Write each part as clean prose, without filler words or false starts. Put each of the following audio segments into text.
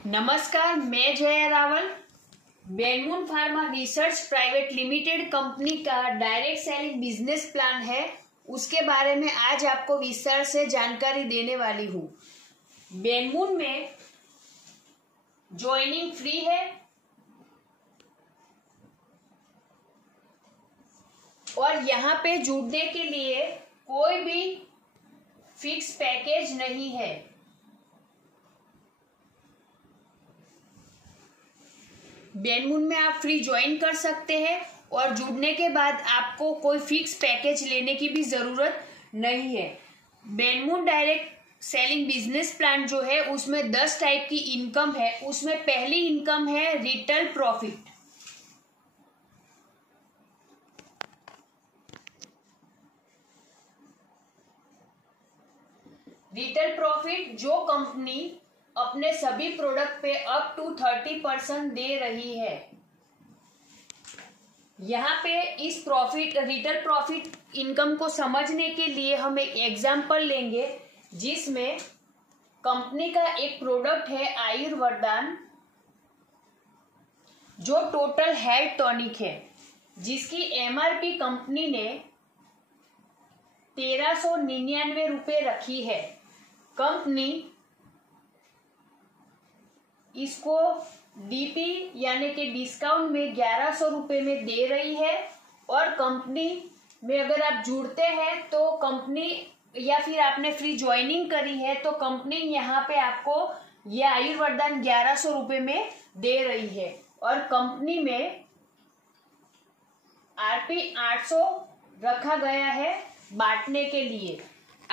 नमस्कार, मैं Jaya Rawal. Benmoon pharma research private limited company का डायरेक्ट सेलिंग बिजनेस प्लान है, उसके बारे में आज आपको विस्तार से जानकारी देने वाली हूँ। बेनमून में ज्वाइनिंग फ्री है और यहाँ पे जुड़ने के लिए कोई भी फिक्स पैकेज नहीं है। बेनमून में आप फ्री ज्वाइन कर सकते हैं और जुड़ने के बाद आपको कोई फिक्स पैकेज लेने की भी ज़रूरत नहीं है। बेनमून डायरेक्ट सेलिंग बिजनेस प्लान जो है उसमें 10 टाइप की इनकम है। उसमें पहली इनकम है रिटेल प्रॉफिट। रिटेल प्रॉफिट जो कंपनी अपने सभी प्रोडक्ट पे अप टू 30% दे रही है। यहाँ पे इस रिटेल प्रॉफिट इनकम को समझने के लिए हम एक एग्जांपल लेंगे, जिसमें कंपनी का एक प्रोडक्ट है आयुर्वेदान, जो टोटल हेल्थ टॉनिक है, जिसकी एमआरपी कंपनी ने 1399 रुपये रखी है। कंपनी इसको डीपी यानी कि डिस्काउंट में 1100 रुपये में दे रही है। और कंपनी में अगर आप जुड़ते हैं तो कंपनी या फिर आपने फ्री ज्वाइनिंग करी है तो कंपनी यहाँ पे आपको ये आयुर्वेदान 1100 रुपये में दे रही है। और कंपनी में आरपी 800 रखा गया है बांटने के लिए।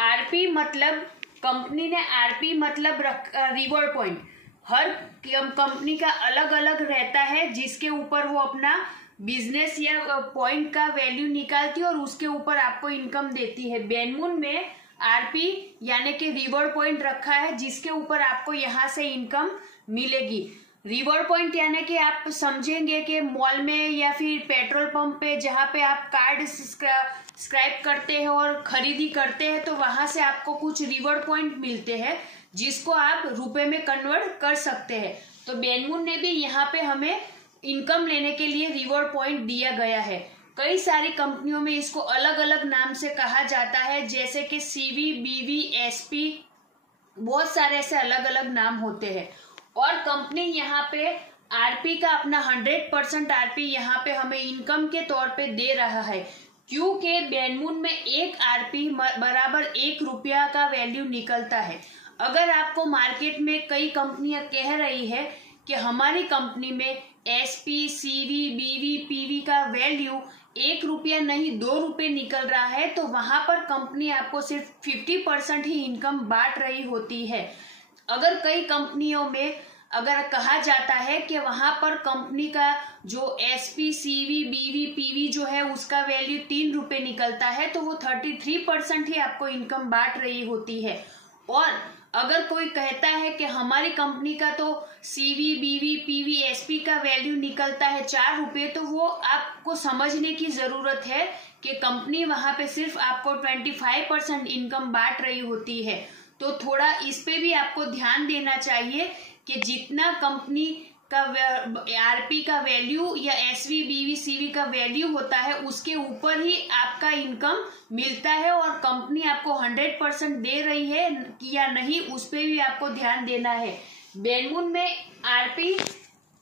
आरपी मतलब कंपनी ने आरपी मतलब रिवॉर्ड पॉइंट, हर कंपनी का अलग अलग रहता है, जिसके ऊपर वो अपना बिजनेस या पॉइंट का वैल्यू निकालती है और उसके ऊपर आपको इनकम देती है। बेनमून में आरपी यानी कि रिवॉर्ड पॉइंट रखा है, जिसके ऊपर आपको यहाँ से इनकम मिलेगी। रिवॉर्ड पॉइंट यानी कि आप समझेंगे कि मॉल में या फिर पेट्रोल पंप पे जहाँ पे आप कार्ड स्क्रैप करते हैं और खरीदी करते हैं तो वहां से आपको कुछ रिवॉर्ड पॉइंट मिलते हैं, जिसको आप रुपए में कन्वर्ट कर सकते हैं। तो बेनमून ने भी यहाँ पे हमें इनकम लेने के लिए रिवॉर्ड पॉइंट दिया गया है। कई सारी कंपनियों में इसको अलग अलग नाम से कहा जाता है, जैसे कि सीवी, बीवी, एसपी, बहुत सारे ऐसे अलग अलग नाम होते हैं। और कंपनी यहाँ पे आरपी का अपना 100% आरपी यहाँ पे हमें इनकम के तौर पे दे रहा है, क्योंकि बेनमून में एक आरपी बराबर 1 रुपया का वैल्यू निकलता है। अगर आपको मार्केट में कई कंपनियां कह रही है कि हमारी कंपनी में एसपी, सीवी, बीवी, पीवी का वैल्यू 1 रुपया नहीं 2 रुपये निकल रहा है, तो वहां पर कंपनी आपको सिर्फ 50% ही इनकम बांट रही होती है। अगर कई कंपनियों में अगर कहा जाता है कि वहां पर कंपनी का जो एसपी, सीवी, बीवी, पीवी जो है उसका वैल्यू 3 रुपये निकलता है, तो वो 33% ही आपको इनकम बांट रही होती है। और अगर कोई कहता है कि हमारी कंपनी का तो सीवी, बीवी, पीवी, एसपी का वैल्यू निकलता है 4 रुपये, तो वो आपको समझने की जरूरत है कि कंपनी वहां पे सिर्फ आपको 25% इनकम बांट रही होती है। तो थोड़ा इस पे भी आपको ध्यान देना चाहिए कि जितना कंपनी का आरपी का वैल्यू या एसवी, बीवी, सीवी का वैल्यू होता है उसके ऊपर ही आपका इनकम मिलता है। और कंपनी आपको 100% दे रही है या नहीं, उस पे भी आपको ध्यान देना है। बेनमून में आरपी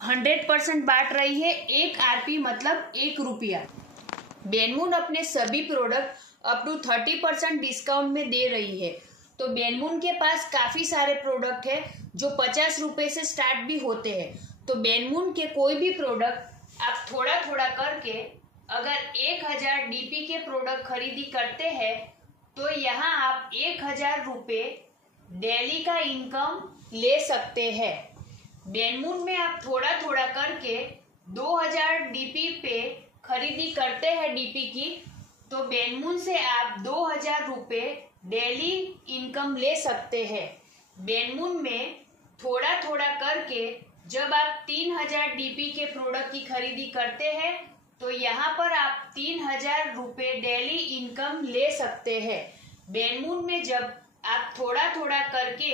100% बांट रही है, एक आरपी मतलब 1 रुपया। बेनमून अपने सभी प्रोडक्ट अप टू 30% डिस्काउंट में दे रही है। तो बेनमून के पास काफी सारे प्रोडक्ट है जो 50 रुपए से स्टार्ट भी होते हैं। तो बेनमून के कोई भी प्रोडक्ट आप थोड़ा थोड़ा करके अगर 1000 डीपी के प्रोडक्ट खरीदी करते हैं तो यहाँ आप 1000 रुपये डेली का इनकम ले सकते हैं। बेनमून में आप थोड़ा थोड़ा करके 2000 डीपी पे खरीदी करते हैं डीपी की, तो बेनमून से आप 2000 रुपये डेली इनकम ले सकते हैं। बेनमून में थोड़ा थोड़ा करके जब आप 3000 डीपी के प्रोडक्ट की खरीदी करते हैं तो यहाँ पर आप 3000 रुपये डेली इनकम ले सकते हैं। बेनमून में जब आप थोड़ा थोड़ा करके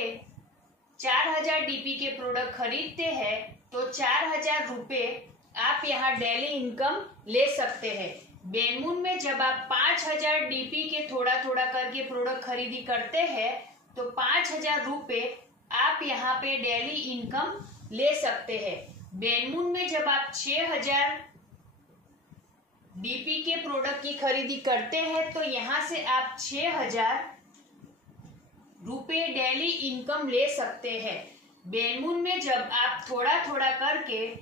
4000 डीपी के प्रोडक्ट खरीदते हैं तो 4000 रुपये आप यहाँ डेली इनकम ले सकते हैं। बेनमून में जब आप 5000 डीपी के थोड़ा थोड़ा करके प्रोडक्ट खरीदी करते हैं तो 5000 रुपये आप यहाँ पे डेली इनकम ले सकते हैं। बेनमून में जब आप 6000 डीपी के प्रोडक्ट की खरीदी करते हैं तो यहाँ से आप 6000 रुपये डेली इनकम ले सकते हैं। बेनमून में जब आप थोड़ा थोड़ा करके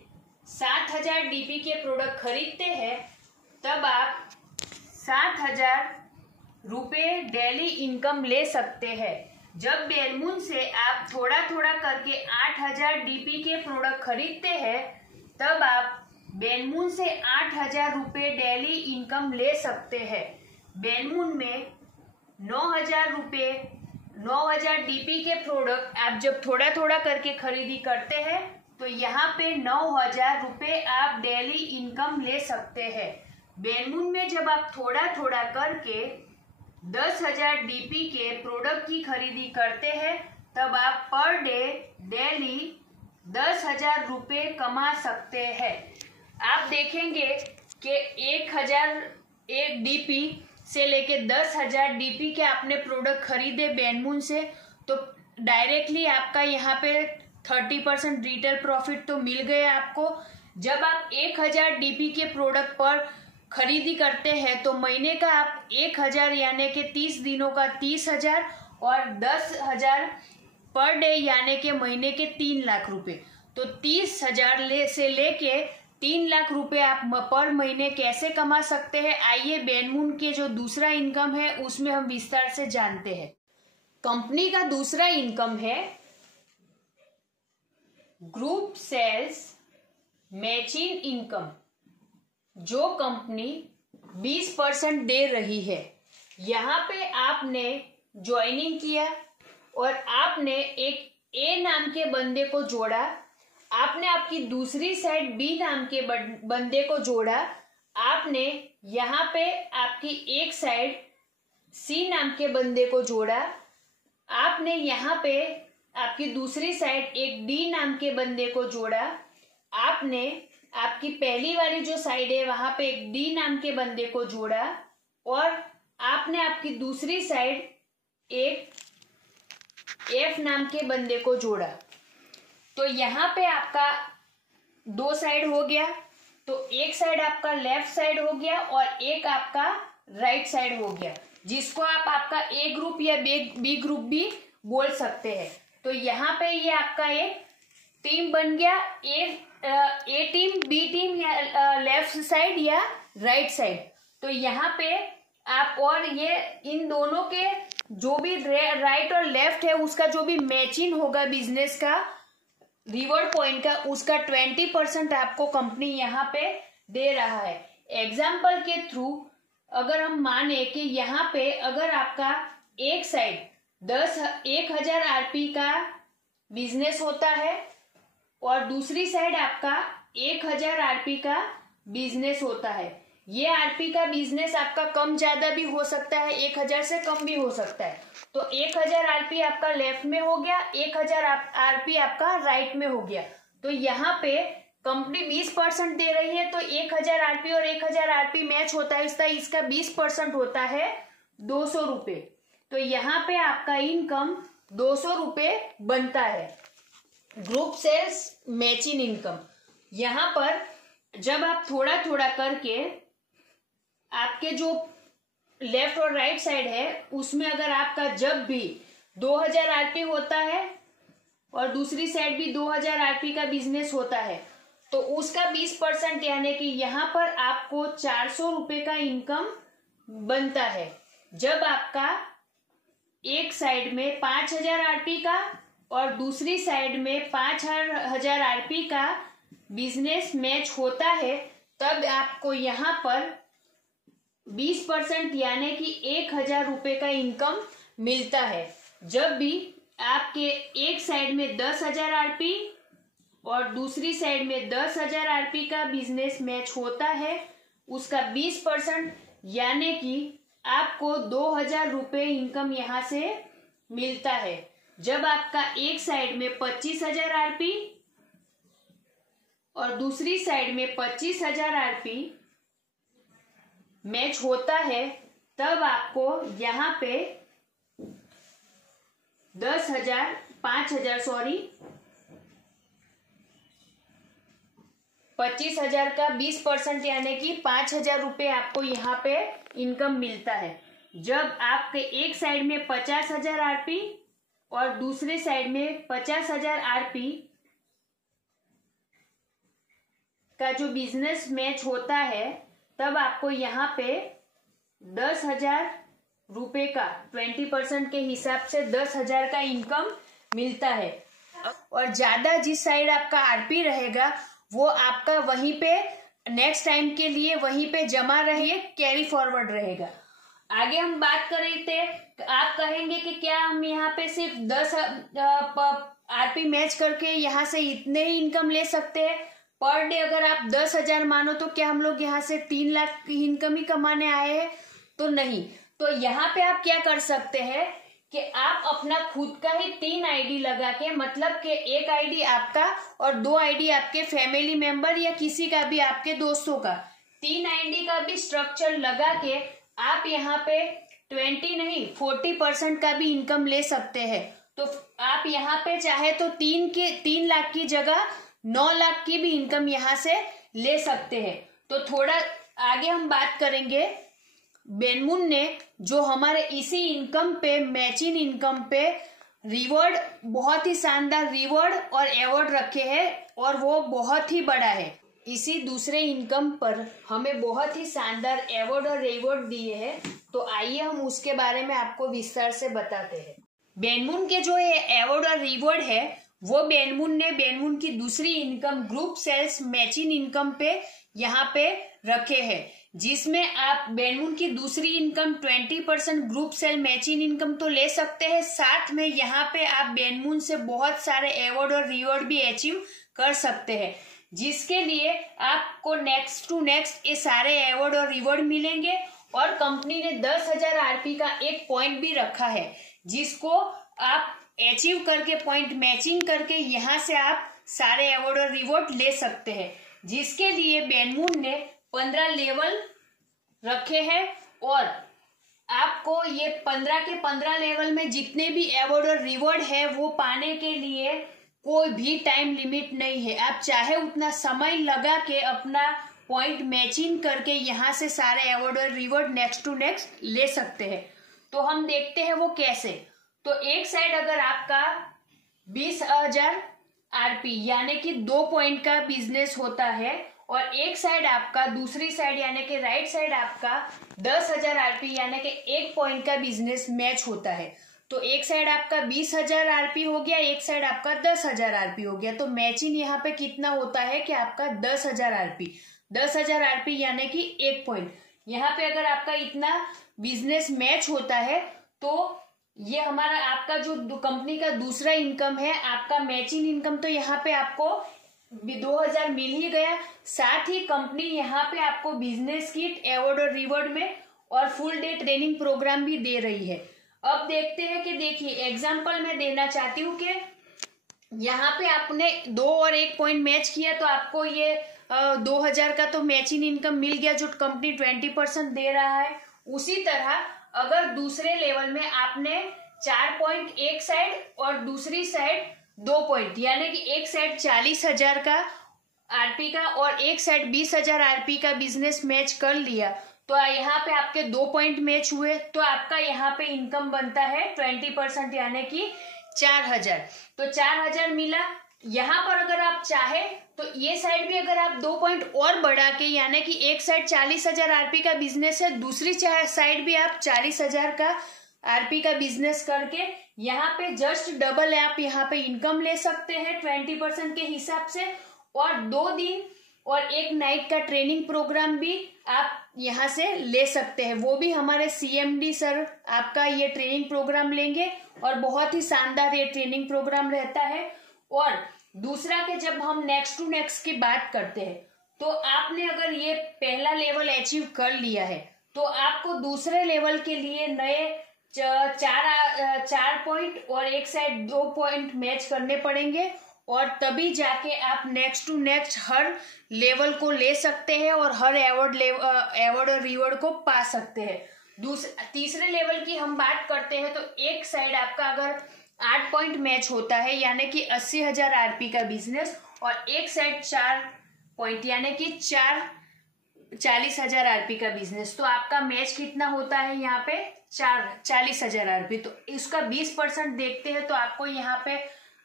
7000 डीपी के प्रोडक्ट खरीदते हैं तब आप 7000 रुपये डेली इनकम ले सकते हैं। जब बेनमून से आप थोड़ा थोड़ा करके 8000 डीपी के प्रोडक्ट खरीदते हैं तब आप बेनमून से 8000 रुपये डेली इनकम ले सकते हैं। बेनमून में 9000 डीपी के प्रोडक्ट आप जब थोड़ा थोड़ा करके खरीदी करते हैं तो यहाँ पे 9000 रुपये आप डेली इनकम ले सकते हैं। बेनमून में जब आप थोड़ा थोड़ा करके 10000 डीपी के प्रोडक्ट की खरीदी करते हैं तब आप पर डे डेली 10000 रुपये कमा सकते हैं। आप देखेंगे कि 1001 डीपी से लेके 10000 डीपी के आपने प्रोडक्ट खरीदे बेनमून से तो डायरेक्टली आपका यहाँ पे 30% रिटेल प्रॉफिट तो मिल गया आपको। जब आप 1000 डीपी के प्रोडक्ट पर खरीदी करते हैं तो महीने का आप 1000 यानी कि 30 दिनों का 30,000 और 10,000 पर डे यानी कि महीने के 3 लाख रुपए। तो 30,000 से लेके 3 लाख रुपए आप पर महीने कैसे कमा सकते हैं, आइए बेनमून के जो दूसरा इनकम है उसमें हम विस्तार से जानते हैं। कंपनी का दूसरा इनकम है ग्रुप सेल्स मैचिंग इनकम, जो कंपनी 20% दे रही है। यहाँ पे आपने ज्वाइनिंग किया और आपने एक ए नाम के बंदे को जोड़ा, आपने आपकी दूसरी साइड बी नाम के बंदे को जोड़ा, आपने यहाँ पे आपकी एक साइड सी नाम के बंदे को जोड़ा, आपने यहाँ पे आपकी दूसरी साइड एक डी नाम के बंदे को जोड़ा, आपने आपकी पहली वाली जो साइड है वहां पे एक डी नाम के बंदे को जोड़ा और आपने आपकी दूसरी साइड एक एफ नाम के बंदे को जोड़ा। तो यहाँ पे आपका 2 साइड हो गया। तो एक साइड आपका लेफ्ट साइड हो गया और एक आपका राइट साइड हो गया, जिसको आप आपका ए ग्रुप या बी ग्रुप भी बोल सकते हैं। तो यहाँ पे ये आपका एक टीम बन गया, ए टीम, बी टीम या लेफ्ट साइड या राइट साइड। तो यहाँ पे आप और ये इन दोनों के जो भी राइट और लेफ्ट है उसका जो भी मैचिंग होगा बिजनेस का रिवॉर्ड पॉइंट का, उसका 20% आपको कंपनी यहाँ पे दे रहा है। एग्जाम्पल के थ्रू अगर हम माने कि यहाँ पे अगर आपका एक साइड 1000 आरपी का बिजनेस होता है और दूसरी साइड आपका 1000 आरपी का बिजनेस होता है। ये आरपी का बिजनेस आपका कम ज्यादा भी हो सकता है, 1000 से कम भी हो सकता है। तो 1000 आरपी आपका लेफ्ट में हो गया, 1000 आरपी आपका राइट में हो गया। तो यहाँ पे कंपनी 20% दे रही है तो 1000 आरपी और 1000 आरपी मैच होता है, इसका 20% होता है 200 रुपये। तो यहाँ पे आपका इनकम 200 रुपये बनता है। ग्रुप सेल्स मैचिंग इनकम, यहाँ पर जब आप थोड़ा थोड़ा करके आपके जो लेफ्ट और राइट साइड है उसमें अगर आपका जब भी 2000 आरपी होता है और दूसरी साइड भी 2000 आरपी का बिजनेस होता है तो उसका 20% यानी कि यहाँ पर आपको 400 रुपये का इनकम बनता है। जब आपका एक साइड में 5000 आरपी का और दूसरी साइड में 5000 आरपी का बिजनेस मैच होता है तब आपको यहाँ पर 20% यानी कि 1000 रुपये का इनकम मिलता है। जब भी आपके एक साइड में 10,000 आरपी और दूसरी साइड में 10,000 आरपी का बिजनेस मैच होता है उसका 20% यानी कि आपको 2000 रुपये इनकम यहाँ से मिलता है। जब आपका एक साइड में 25,000 आरपी और दूसरी साइड में 25,000 आरपी मैच होता है, तब आपको यहाँ पे 25,000 का 20% यानी कि 5,000 रुपये आपको यहाँ पे इनकम मिलता है। जब आपके एक साइड में 50,000 आरपी और दूसरे साइड में 50,000 आरपी का जो बिजनेस मैच होता है, तब आपको यहाँ पे 10,000 रुपये का 20% के हिसाब से 10,000 का इनकम मिलता है। और ज्यादा जिस साइड आपका आरपी रहेगा वो आपका वहीं पे नेक्स्ट टाइम के लिए वहीं पे जमा रहे, कैरी फॉरवर्ड रहेगा। आगे हम बात कर रहे थे, आप कहेंगे कि क्या हम यहाँ पे सिर्फ 10 आरपी मैच करके यहाँ से इतने ही इनकम ले सकते हैं पर डे? अगर आप 10,000 मानो तो क्या हम लोग यहाँ से 3 लाख की इनकम ही कमाने आए हैं? तो नहीं। तो यहाँ पे आप क्या कर सकते हैं कि आप अपना खुद का ही 3 आईडी लगा के, मतलब कि एक आईडी आपका और 2 आईडी आपके फैमिली मेंबर या किसी का भी आपके दोस्तों का, 3 आईडी का भी स्ट्रक्चर लगा के आप यहाँ पे 20 नहीं 40% का भी इनकम ले सकते हैं। तो आप यहाँ पे चाहे तो 3 लाख की जगह 9 लाख की भी इनकम यहाँ से ले सकते हैं। तो थोड़ा आगे हम बात करेंगे। बेनमुन ने जो हमारे इसी इनकम पे, मैचिंग इनकम पे रिवॉर्ड, बहुत ही शानदार रिवॉर्ड और अवार्ड रखे हैं और वो बहुत ही बड़ा है। इसी दूसरे इनकम पर हमें बहुत ही शानदार अवार्ड और रिवॉर्ड दिए हैं, तो आइए हम उसके बारे में आपको विस्तार से बताते हैं। बेनमुन के जो ये अवार्ड और रिवॉर्ड है वो बेनमुन ने बेनमुन की दूसरी income group sales matching income पे यहाँ पे रखे हैं, जिसमें आप बेनमुन की दूसरी income 20% group sale matching income तो ले सकते हैं, साथ में यहाँ पे आप बेनमुन से बहुत सारे अवार्ड और रिवॉर्ड भी अचीव कर सकते हैं, जिसके लिए आपको नेक्स्ट टू नेक्स्ट ये सारे अवार्ड और रिवॉर्ड मिलेंगे। और कंपनी ने 10,000 आरपी का एक पॉइंट भी रखा है, जिसको आप अचीव करके, पॉइंट मैचिंग करके यहाँ से आप सारे अवार्ड और रिवॉर्ड ले सकते हैं, जिसके लिए बेनमुन ने 15 लेवल रखे हैं। और आपको ये 15 के 15 लेवल में जितने भी अवार्ड और रिवॉर्ड है वो पाने के लिए कोई भी टाइम लिमिट नहीं है। आप चाहे उतना समय लगा के अपना पॉइंट मैचिंग करके यहाँ से सारे अवार्ड और रिवॉर्ड नेक्स्ट टू नेक्स्ट ले सकते हैं। तो हम देखते हैं वो कैसे। तो एक साइड अगर आपका 20,000 आरपी यानी कि 2 पॉइंट का बिजनेस होता है और एक साइड आपका, दूसरी साइड यानी कि राइट साइड आपका 10,000 आरपी यानी कि 1 पॉइंट का बिजनेस मैच होता है। तो एक साइड आपका 20,000 आरपी हो गया, एक साइड आपका 10,000 आरपी हो गया। तो मैचिंग यहाँ पे कितना होता है कि आपका 10,000 आरपी, 10,000 आरपी यानी कि 1 पॉइंट। यहाँ पे अगर आपका इतना बिजनेस मैच होता है तो ये हमारा आपका जो कंपनी का दूसरा इनकम है, आपका मैचिंग इनकम, तो यहाँ पे आपको 2,000 मिल ही गया। साथ ही कंपनी यहाँ पे आपको बिजनेस किट, अवार्ड और रिवॉर्ड में और फुल डे ट्रेनिंग प्रोग्राम भी दे रही है। अब देखते हैं कि देखिए एग्जाम्पल मैं देना चाहती हूँ कि यहाँ पे आपने 2 और 1 पॉइंट मैच किया तो आपको ये 2,000 का तो मैचिंग इनकम मिल गया जो कंपनी 20% दे रहा है। उसी तरह अगर दूसरे लेवल में आपने 4 पॉइंट एक साइड और दूसरी साइड 2 पॉइंट यानी कि एक साइड 40,000 का आरपी का और एक साइड 20,000 आरपी का बिजनेस मैच कर लिया, तो यहाँ पे आपके 2 पॉइंट मैच हुए, तो आपका यहाँ पे इनकम बनता है 20% यानी कि 4,000। तो 4,000 मिला। यहाँ पर अगर आप चाहे तो ये साइड भी अगर आप 2 पॉइंट और बढ़ा के, यानी कि एक साइड 40,000 आरपी का बिजनेस है, दूसरी साइड भी आप 40,000 का आरपी का बिजनेस करके यहाँ पे जस्ट डबल आप यहाँ पे इनकम ले सकते हैं 20% के हिसाब से। और 2 दिन और 1 नाइट का ट्रेनिंग प्रोग्राम भी आप यहाँ से ले सकते हैं। वो भी हमारे CMD सर आपका ये ट्रेनिंग प्रोग्राम लेंगे और बहुत ही शानदार ये ट्रेनिंग प्रोग्राम रहता है। और दूसरा के जब हम नेक्स्ट टू नेक्स्ट की बात करते हैं तो आपने अगर ये पहला लेवल अचीव कर लिया है तो आपको दूसरे लेवल के लिए नए चार पॉइंट और एक साइड 2 पॉइंट मैच करने पड़ेंगे, और तभी जाके आप नेक्स्ट टू नेक्स्ट हर लेवल को ले सकते हैं और हर अवार्ड और रिवॉर्ड को पा सकते हैं। तीसरे लेवल की हम बात करते हैं तो एक साइड आपका अगर 8 पॉइंट मैच होता है यानी कि 80,000 आरपी का बिजनेस, और एक साइड 4 पॉइंट यानी कि 40,000 आरपी का बिजनेस, तो आपका मैच कितना होता है यहाँ पे 40,000 आरपी। तो इसका 20% देखते हैं तो आपको यहाँ पे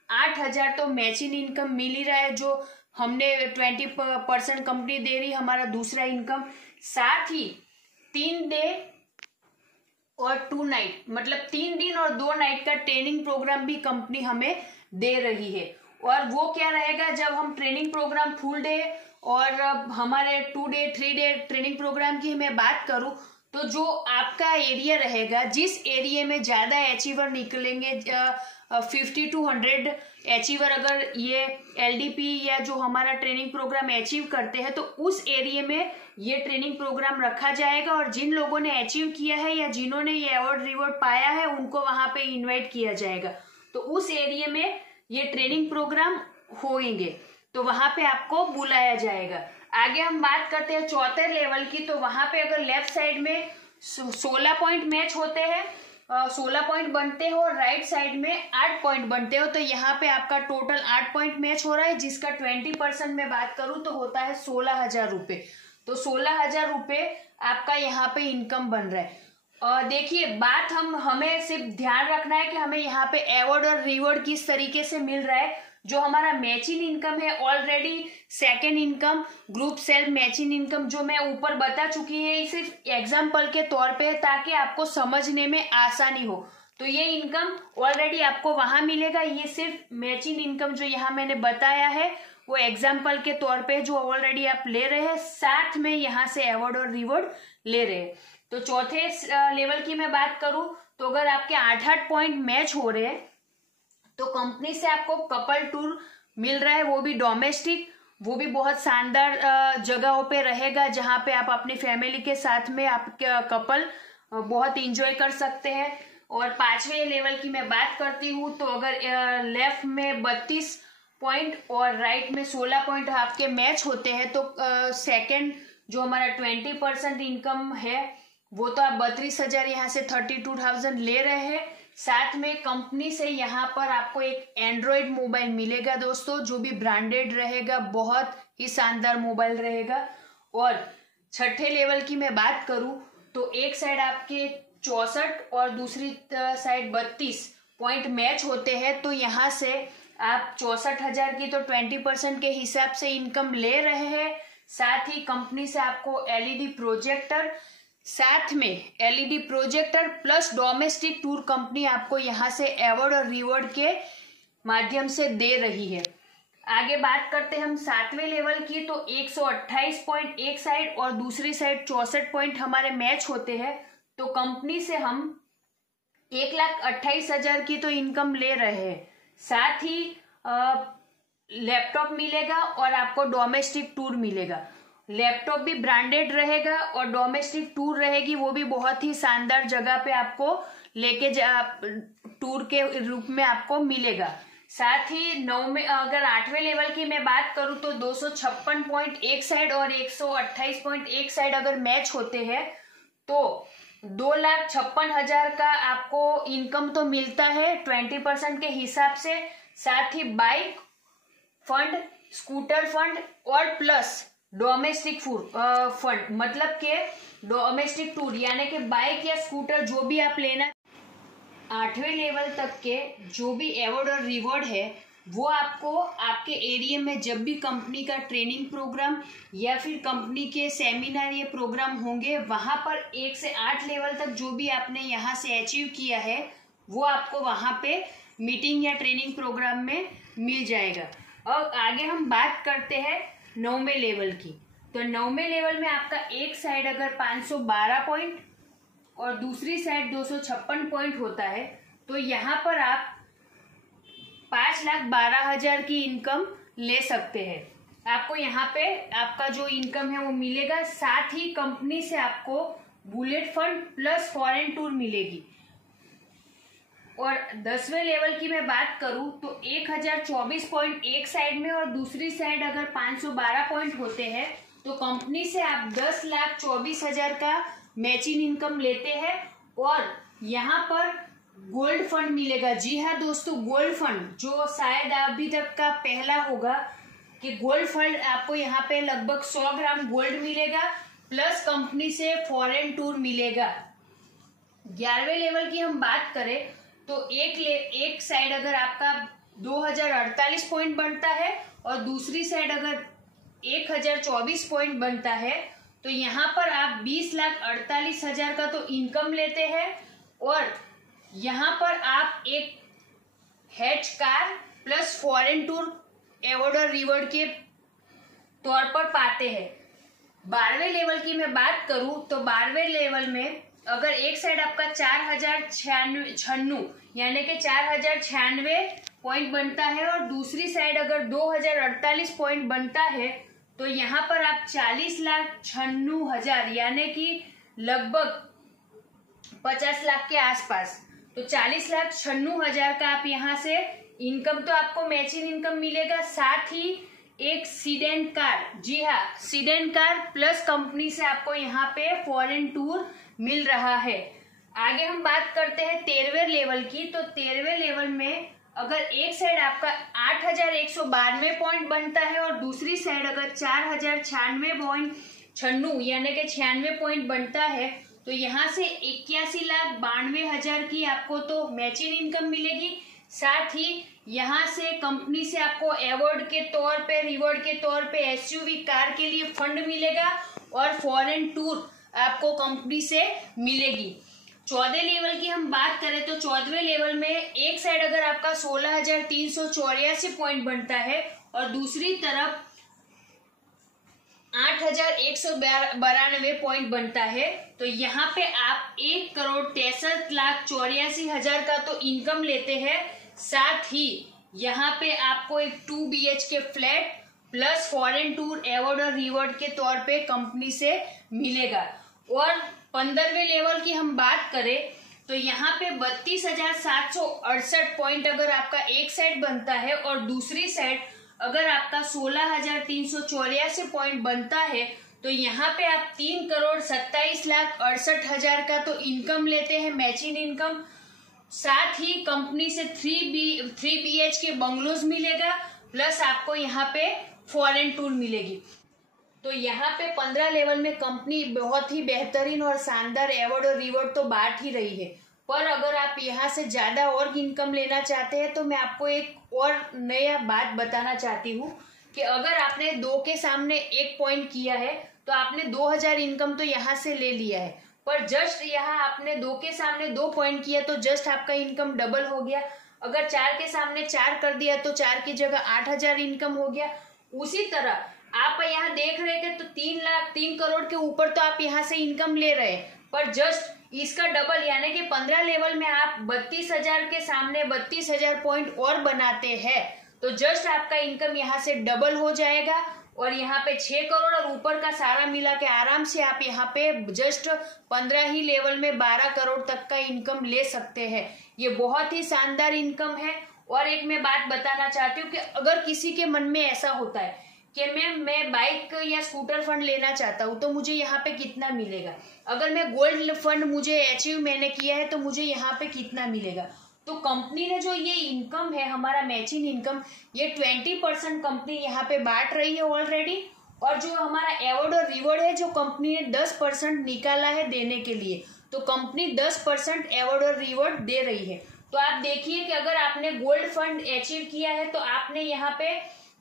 8,000 तो मैचिंग इनकम मिल ही रहा है, जो हमने 20% कंपनी दे रही हमारा दूसरा इनकम। साथ ही 3 डे और 2 नाइट मतलब 3 दिन और 2 नाइट का ट्रेनिंग प्रोग्राम भी कंपनी हमें दे रही है। और वो क्या रहेगा, जब हम ट्रेनिंग प्रोग्राम फुल डे और हमारे 2 डे 3 डे ट्रेनिंग प्रोग्राम की मैं बात करूं तो जो आपका एरिया रहेगा, जिस एरिया में ज्यादा अचीवर निकलेंगे 50 to 100 अचीवर अगर ये एलडीपी या जो हमारा ट्रेनिंग प्रोग्राम अचीव करते हैं तो उस एरिया में ये ट्रेनिंग प्रोग्राम रखा जाएगा, और जिन लोगों ने अचीव किया है या जिन्होंने ये अवार्ड रिवॉर्ड पाया है उनको वहां पे इनवाइट किया जाएगा। तो उस एरिया में ये ट्रेनिंग प्रोग्राम होंगे तो वहां पे आपको बुलाया जाएगा। आगे हम बात करते हैं चौथे लेवल की, तो वहां पे अगर लेफ्ट साइड में 16 पॉइंट मैच होते हैं, 16 पॉइंट बनते हो, और राइट साइड में 8 पॉइंट बनते हो, तो यहाँ पे आपका टोटल 8 पॉइंट मैच हो रहा है, जिसका 20% में बात करूं तो होता है 16,000 रुपये। तो 16,000 रुपये आपका यहाँ पे इनकम बन रहा है। देखिए बात हमें सिर्फ ध्यान रखना है कि हमें यहाँ पे अवार्ड और रिवॉर्ड किस तरीके से मिल रहा है। जो हमारा मैचिंग इनकम है already second income group self matching income जो मैं ऊपर बता चुकी है, सिर्फ एग्जाम्पल के तौर पे ताकि आपको समझने में आसानी हो। तो ये इनकम ऑलरेडी आपको वहां मिलेगा, ये सिर्फ मैचिंग इनकम जो यहाँ मैंने बताया है वो एग्जाम्पल के तौर पे जो ऑलरेडी आप ले रहे हैं, साथ में यहाँ से अवार्ड और रिवॉर्ड ले रहे हैं। तो चौथे लेवल की मैं बात करूं तो अगर आपके 8-8 पॉइंट मैच हो रहे हैं तो कंपनी से आपको कपल टूर मिल रहा है, वो भी डोमेस्टिक, वो भी बहुत शानदार जगहों पे रहेगा जहां पे आप अपनी फैमिली के साथ में आप कपल बहुत इंजॉय कर सकते हैं। और 5वें लेवल की मैं बात करती हूँ तो अगर लेफ्ट में 32 पॉइंट और राइट में 16 पॉइंट आपके मैच होते हैं तो सेकेंड जो हमारा 20% इनकम है वो तो आप 32,000 यहाँ से 32,000 ले रहे हैं। साथ में कंपनी से यहाँ पर आपको एक एंड्रॉयड मोबाइल मिलेगा दोस्तों, जो भी ब्रांडेड रहेगा, बहुत ही शानदार मोबाइल रहेगा। और छठे लेवल की मैं बात करूं तो एक साइड आपके 64 और दूसरी साइड 32 पॉइंट मैच होते हैं, तो यहाँ से आप 64,000 की तो 20% के हिसाब से इनकम ले रहे हैं। साथ ही कंपनी से आपको एलईडी प्रोजेक्टर, साथ में LED projector plus domestic tour company आपको यहाँ से अवार्ड और रिवॉर्ड के माध्यम से दे रही है। आगे बात करते हैं हम 7वें लेवल की, तो 128 पॉइंट एक साइड और दूसरी साइड 64 पॉइंट हमारे मैच होते हैं, तो कंपनी से हम 1,28,000 की तो इनकम ले रहे हैं। साथ ही लैपटॉप मिलेगा और आपको डोमेस्टिक टूर मिलेगा। लैपटॉप भी ब्रांडेड रहेगा और डोमेस्टिक टूर रहेगी, वो भी बहुत ही शानदार जगह पे आपको लेके टूर के रूप में आपको मिलेगा। साथ ही 9वें अगर 8वें लेवल की मैं बात करूं तो 256 पॉइंट एक साइड और 128 पॉइंट एक साइड अगर मैच होते हैं तो 2,56,000 का आपको इनकम तो मिलता है 20% के हिसाब से। साथ ही बाइक फंड, स्कूटर फंड और प्लस डोमेस्टिक फंड, मतलब के डोमेस्टिक टूर यानी कि बाइक या स्कूटर जो भी आप लेना, 8वें लेवल तक के जो भी अवार्ड और रिवॉर्ड है वो आपको आपके एरिया में जब भी कंपनी का ट्रेनिंग प्रोग्राम या फिर कंपनी के सेमिनार या प्रोग्राम होंगे वहां पर 1 से 8 लेवल तक जो भी आपने यहाँ से अचीव किया है वो आपको वहां पे मीटिंग या ट्रेनिंग प्रोग्राम में मिल जाएगा। और आगे हम बात करते हैं 9वें लेवल की, तो 9वें लेवल में आपका एक साइड अगर 512 पॉइंट और दूसरी साइड 256 पॉइंट होता है तो यहाँ पर आप 5,12,000 की इनकम ले सकते हैं। आपको यहाँ पे आपका जो इनकम है वो मिलेगा। साथ ही कंपनी से आपको bullet fund plus foreign tour मिलेगी। और 10वें लेवल की मैं बात करूं तो 1024 पॉइंट एक साइड में और दूसरी साइड अगर 512 पॉइंट होते हैं तो कंपनी से आप 10,24,000 का मैचिंग इनकम लेते हैं और यहाँ पर गोल्ड फंड मिलेगा। जी हाँ दोस्तों, गोल्ड फंड जो शायद अभी तक का पहला होगा कि गोल्ड फंड आपको यहाँ पे लगभग 100 ग्राम गोल्ड मिलेगा प्लस कंपनी से फॉरेन टूर मिलेगा। 11वें लेवल की हम बात करें तो एक साइड अगर आपका 2048 पॉइंट बनता है और दूसरी साइड अगर 1024 पॉइंट बनता है तो यहाँ पर आप 20,48,000 का तो इनकम लेते हैं और यहाँ पर आप एक hatch car plus foreign tour award और रिवॉर्ड के तौर पर पाते हैं। 12वें लेवल की मैं बात करूं तो 12वें लेवल में अगर एक साइड आपका 4,096 यानी कि 4,096 पॉइंट बनता है और दूसरी साइड अगर 2,048 पॉइंट बनता है तो यहाँ पर आप 40,96,000 यानी कि लगभग 50 लाख के आसपास, तो 40,96,000 का आप यहाँ से इनकम तो आपको मैचिंग इनकम मिलेगा, साथ ही एक सीडेन कार, जी हाँ सीडेन कार प्लस कंपनी से आपको यहाँ पे फॉरेन टूर मिल रहा है। आगे हम बात करते हैं 13वें लेवल की। तो 13वें लेवल में अगर एक साइड आपका 8,192 पॉइंट बनता है और दूसरी साइड अगर 4,096 यानी कि 96 पॉइंट बनता है तो यहाँ से 81,92,000 की आपको तो मैचिंग इनकम मिलेगी, साथ ही यहाँ से कंपनी से आपको अवार्ड के तौर पे, रिवॉर्ड के तौर पे एसयूवी कार के लिए फंड मिलेगा और फॉरेन टूर आपको कंपनी से मिलेगी। 14 लेवल की हम बात करें तो 14वें लेवल में एक साइड अगर आपका 16,384 पॉइंट बनता है और दूसरी तरफ 8,192 पॉइंट बनता है तो यहाँ पे आप 1,63,84,000 का तो इनकम लेते हैं, साथ ही यहाँ पे आपको एक 2 BHK flat plus foreign tour award और रिवॉर्ड के तौर पे कंपनी से मिलेगा। और 15वें लेवल की हम बात करें तो यहाँ पे 32,768 पॉइंट अगर आपका एक साइड बनता है और दूसरी साइड अगर आपका 16,384 पॉइंट बनता है तो यहाँ पे आप 3,27,68,000 का तो इनकम लेते हैं मैचिंग इनकम, साथ ही कंपनी से 3 BHK बंगलोज मिलेगा प्लस आपको यहाँ पे फॉरेन टूर मिलेगी। तो यहाँ पे 15 लेवल में कंपनी बहुत ही बेहतरीन और शानदार अवार्ड और रिवॉर्ड तो बांट ही रही है, पर अगर आप यहाँ से ज्यादा और इनकम लेना चाहते हैं तो मैं आपको एक और नया बात बताना चाहती हूँ कि अगर आपने 2 के सामने 1 पॉइंट किया है तो आपने 2,000 इनकम तो यहाँ से ले लिया है, पर जस्ट यहाँ आपने 2 के सामने 2 पॉइंट किया तो जस्ट आपका इनकम डबल हो गया। अगर 4 के सामने 4 कर दिया तो 4 की जगह 8,000 इनकम हो गया। उसी तरह आप यहाँ देख रहे हैं तो 3 करोड़ के ऊपर तो आप यहाँ से इनकम ले रहे हैं, पर जस्ट इसका डबल यानी कि 15 लेवल में आप 32,000 के सामने 32,000 पॉइंट और बनाते हैं तो जस्ट आपका इनकम यहाँ से डबल हो जाएगा और यहाँ पे 6 करोड़ और ऊपर का सारा मिला के आराम से आप यहाँ पे जस्ट 15 ही लेवल में 12 करोड़ तक का इनकम ले सकते हैं। ये बहुत ही शानदार इनकम है। और एक मैं बात बताना चाहती हूँ कि अगर किसी के मन में ऐसा होता है कि मैं बाइक या स्कूटर फंड लेना चाहता हूँ तो मुझे यहाँ पे कितना मिलेगा, अगर मैं गोल्ड फंड मुझे अचीव मैंने किया है तो मुझे यहाँ पे कितना मिलेगा, तो कंपनी ने जो ये इनकम है हमारा मैचिंग इनकम ये 20% कंपनी यहाँ पे बांट रही है ऑलरेडी, और जो हमारा अवार्ड और रिवॉर्ड है जो कंपनी ने 10% निकाला है देने के लिए, तो कंपनी 10% अवार्ड और रिवॉर्ड दे रही है। तो आप देखिए कि अगर आपने गोल्ड फंड अचीव किया है तो आपने यहाँ पे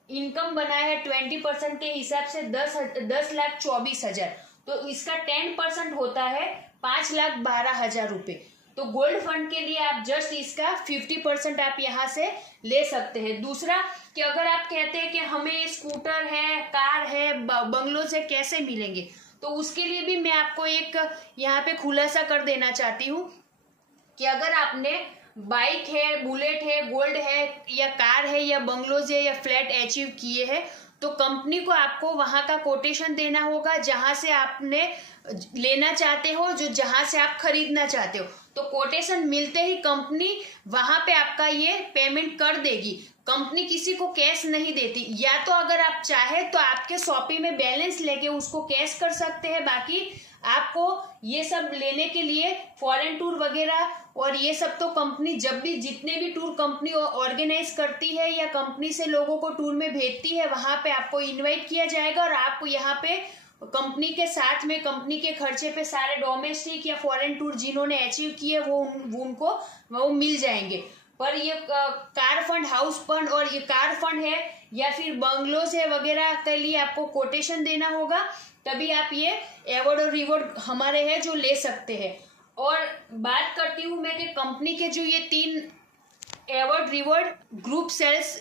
इनकम बनाया है 20% के हिसाब से 10,24,000, तो इसका 10% होता है 5,12,000 रुपए। तो गोल्ड फंड के लिए आप जस्ट इसका 50% आप यहाँ से ले सकते हैं। दूसरा कि अगर आप कहते हैं कि हमें स्कूटर है, कार है, बंगलो से कैसे मिलेंगे, तो उसके लिए भी मैं आपको एक यहाँ पे खुलासा कर देना चाहती हूँ कि अगर आपने बाइक है, बुलेट है, गोल्ड है या कार है या बंगलोज है या फ्लैट अचीव किए हैं तो कंपनी को आपको वहां का कोटेशन देना होगा जहां से आपने लेना चाहते हो, जो जहां से आप खरीदना चाहते हो। तो कोटेशन मिलते ही कंपनी वहां पे आपका ये पेमेंट कर देगी। कंपनी किसी को कैश नहीं देती, या तो अगर आप चाहे तो आपके शॉपी में बैलेंस लेके उसको कैश कर सकते हैं। बाकी आपको ये सब लेने के लिए फॉरेन टूर वगैरह और ये सब तो कंपनी जब भी जितने भी टूर कंपनी ऑर्गेनाइज करती है या कंपनी से लोगों को टूर में भेजती है, वहां पे आपको इनवाइट किया जाएगा और आपको यहाँ पे कंपनी के साथ में कंपनी के खर्चे पे सारे डोमेस्टिक या फॉरेन टूर जिन्होंने अचीव किए वो मिल जाएंगे। पर ये कार फंड, हाउस फंड और ये कार फंड है या फिर बंगलोज है वगैरह के लिए आपको कोटेशन देना होगा, तभी आप ये अवार्ड और रिवॉर्ड हमारे हैं जो ले सकते हैं। और बात करती हूँ मैं कि कंपनी के जो ये 3 award reward, group sales,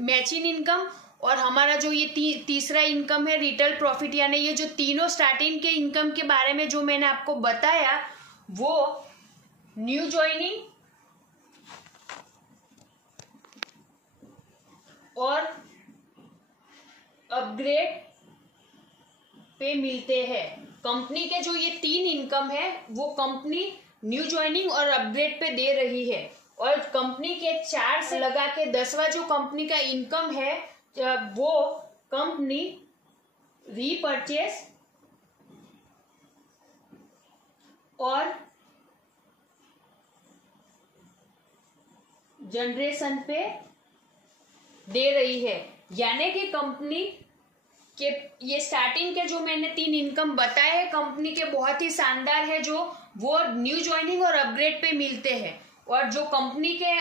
matching income और हमारा जो ये तीसरा इनकम है रिटेल प्रॉफिट, यानी ये जो तीनों स्टार्टिंग के इनकम के बारे में जो मैंने आपको बताया, वो न्यू ज्वाइनिंग और अपग्रेड पे मिलते हैं। कंपनी के जो ये 3 इनकम है वो कंपनी न्यू ज्वाइनिंग और अपग्रेड पे दे रही है। और कंपनी के 4 से लगा के 10वां जो कंपनी का इनकम है वो कंपनी रीपरचेस और जनरेशन पे दे रही है। यानी कि कंपनी के ये स्टार्टिंग के जो मैंने 3 इनकम बताए हैं कंपनी के बहुत ही शानदार है, जो वो न्यू ज्वाइनिंग और अपग्रेड पे मिलते हैं। और जो कंपनी के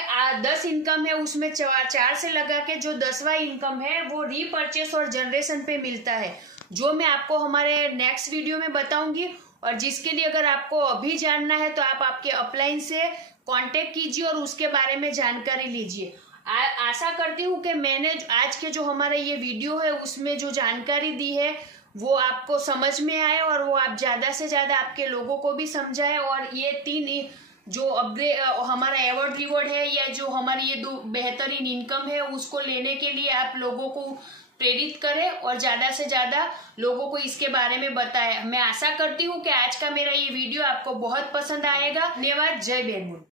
10 इनकम है उसमें 4 से लगा के जो 10वां इनकम है वो रीपरचेस और जनरेशन पे मिलता है, जो मैं आपको हमारे नेक्स्ट वीडियो में बताऊंगी। और जिसके लिए अगर आपको अभी जानना है तो आप आपके अपलाइन से कांटेक्ट कीजिए और उसके बारे में जानकारी लीजिए। आशा करती हूँ कि मैंने आज के जो हमारे ये वीडियो है उसमें जो जानकारी दी है वो आपको समझ में आए और वो आप ज्यादा से ज्यादा आपके लोगों को भी समझाए। और ये 3 जो अपग्रेड हमारा अवार्ड रिवॉर्ड है या जो हमारी ये 2 बेहतरीन इनकम है उसको लेने के लिए आप लोगों को प्रेरित करें और ज्यादा से ज्यादा लोगों को इसके बारे में बताएं। मैं आशा करती हूँ कि आज का मेरा ये वीडियो आपको बहुत पसंद आएगा। धन्यवाद। जय बेनमुन।